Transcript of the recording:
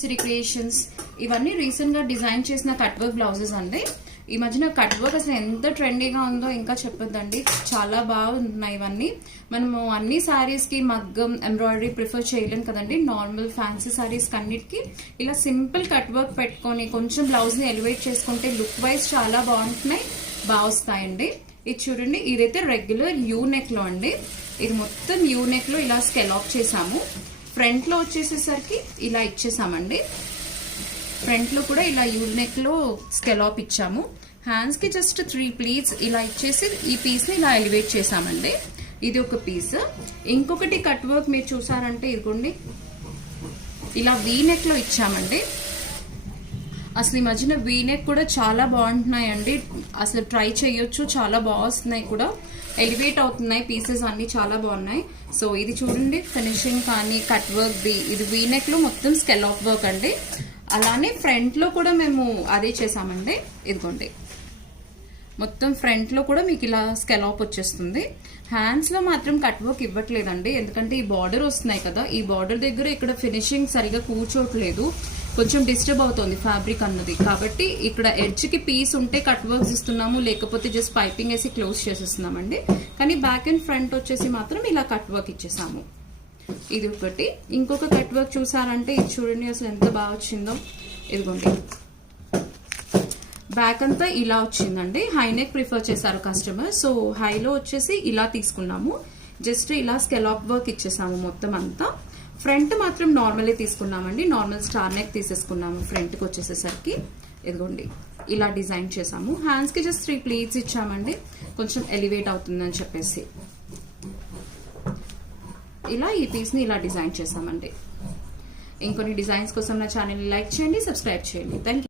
సిరి creations ఇవన్నీ recent గా design చేసిన కట్ వర్క్ బ్లౌజెస్ అండి. ఈ మధ్యన కట్ వర్క్ అసలు ఎంత ట్రెండీగా ఉందో ఇంకా చెప్పొద్దండి, చాలా బాగున్నాయి ఇవన్నీ. మనము అన్ని శారీస్ కి మగ్గం ఎంబ్రాయిడరీ ప్రిఫర్ చేయలేం కదండి. నార్మల్ ఫ్యాన్సీ శారీస్ అన్నిటికీ ఇలా సింపుల్ కట్ వర్క్ పెట్టుకొని కొంచెం బ్లౌజ్ ని ఎలివేట్ చేసుకుంటే లుక్ వైజ్ చాలా బాగుంటున్నాయి, బాగా వస్తాయండి. ఇది చూడండి, ఇదైతే రెగ్యులర్ యూ నెక్ లో అండి. ఇది మొత్తం యూ నెక్ లో ఇలా స్కెలాప్ చేసాము. ఫ్రంట్ లో వచ్చేసేసరికి ఇలా ఇచ్చేసామండి. ఫ్రంట్ లో కూడా ఇలా యూ నెక్ లో స్కెలాప్ ఇచ్చాము. హ్యాండ్స్ కి జస్ట్ 3 ప్లీట్స్ ఇలా ఇచ్చేసి ఈ పీస్ ని ఇలా ఎలివేట్ చేసామండి. ఇది ఒక పీస్. ఇంకొకటి కట్ వర్క్ మీరు చూసారంటే ఇదిగోండి, ఇలా వీ నెక్ లో ఇచ్చామండి. అసలు ఈ మధ్యన వీ నెక్ కూడా చాలా బాగుంటున్నాయండి, అసలు ట్రై చేయొచ్చు, చాలా బాగున్నాయి కూడా, ఎలివేట్ అవుతున్నాయి పీసెస్ అన్ని చాలా బాగున్నాయి. సో ఇది చూడండి ఫినిషింగ్ కానీ కట్ వర్క్ ఇది వీ నెక్ లో మొత్తం స్కెలాప్ వర్క్ అండి. అలానే ఫ్రంట్ లో కూడా మేము అదే చేసామండి. ఇదిగోండి మొత్తం ఫ్రంట్ లో కూడా మీకు ఇలా స్కెలాప్ వచ్చేస్తుంది. హ్యాండ్స్ లో మాత్రం కట్ వర్క్ ఇవ్వట్లేదండి, ఎందుకంటే ఈ బార్డర్ వస్తున్నాయి కదా, ఈ బార్డర్ దగ్గర ఇక్కడ ఫినిషింగ్ సరిగా కూర్చోట్లేదు, కొంచెం డిస్టర్బ్ అవుతుంది ఫ్యాబ్రిక్ అన్నది. కాబట్టి ఇక్కడ ఎడ్జ్ కి పీస్ ఉంటే కట్ వర్క్స్ ఇస్తున్నాము, లేకపోతే జస్ట్ పైపింగ్ వేసి క్లోజ్ చేసేస్తున్నామండి. కానీ బ్యాక్ అండ్ ఫ్రంట్ వచ్చేసి మాత్రం ఇలా కట్ వర్క్ ఇచ్చేసాము. ఇది ఒకటి. ఇంకొక కట్ వర్క్ చూసారంటే ఇది చూడండి అసలు ఎంత బాగా వచ్చిందో. ఇదిగోండి బ్యాక్ అంతా ఇలా వచ్చిందండి. హై నెక్ ప్రిఫర్ చేశారు కస్టమర్, సో హైలో వచ్చేసి ఇలా తీసుకున్నాము. జస్ట్ ఇలా స్కెలాప్ వర్క్ ఇచ్చేసాము మొత్తం అంతా. ఫ్రంట్ మాత్రం నార్మలే తీసుకున్నామండి, నార్మల్ స్టార్ నెక్ తీసేసుకున్నాము ఫ్రంట్కి వచ్చేసేసరికి. ఇదిగోండి ఇలా డిజైన్ చేసాము. హ్యాండ్స్ కి జస్ట్ 3 ప్లీట్స్ ఇచ్చామండి, కొంచెం ఎలివేట్ అవుతుందని చెప్పేసి. ఇలా ఈ పీస్ ని ఇలా డిజైన్ చేసామండి. ఇంకొన్ని డిజైన్స్ కోసం నా ఛానల్ ని లైక్ చేయండి, సబ్స్క్రైబ్ చేయండి. Thank you.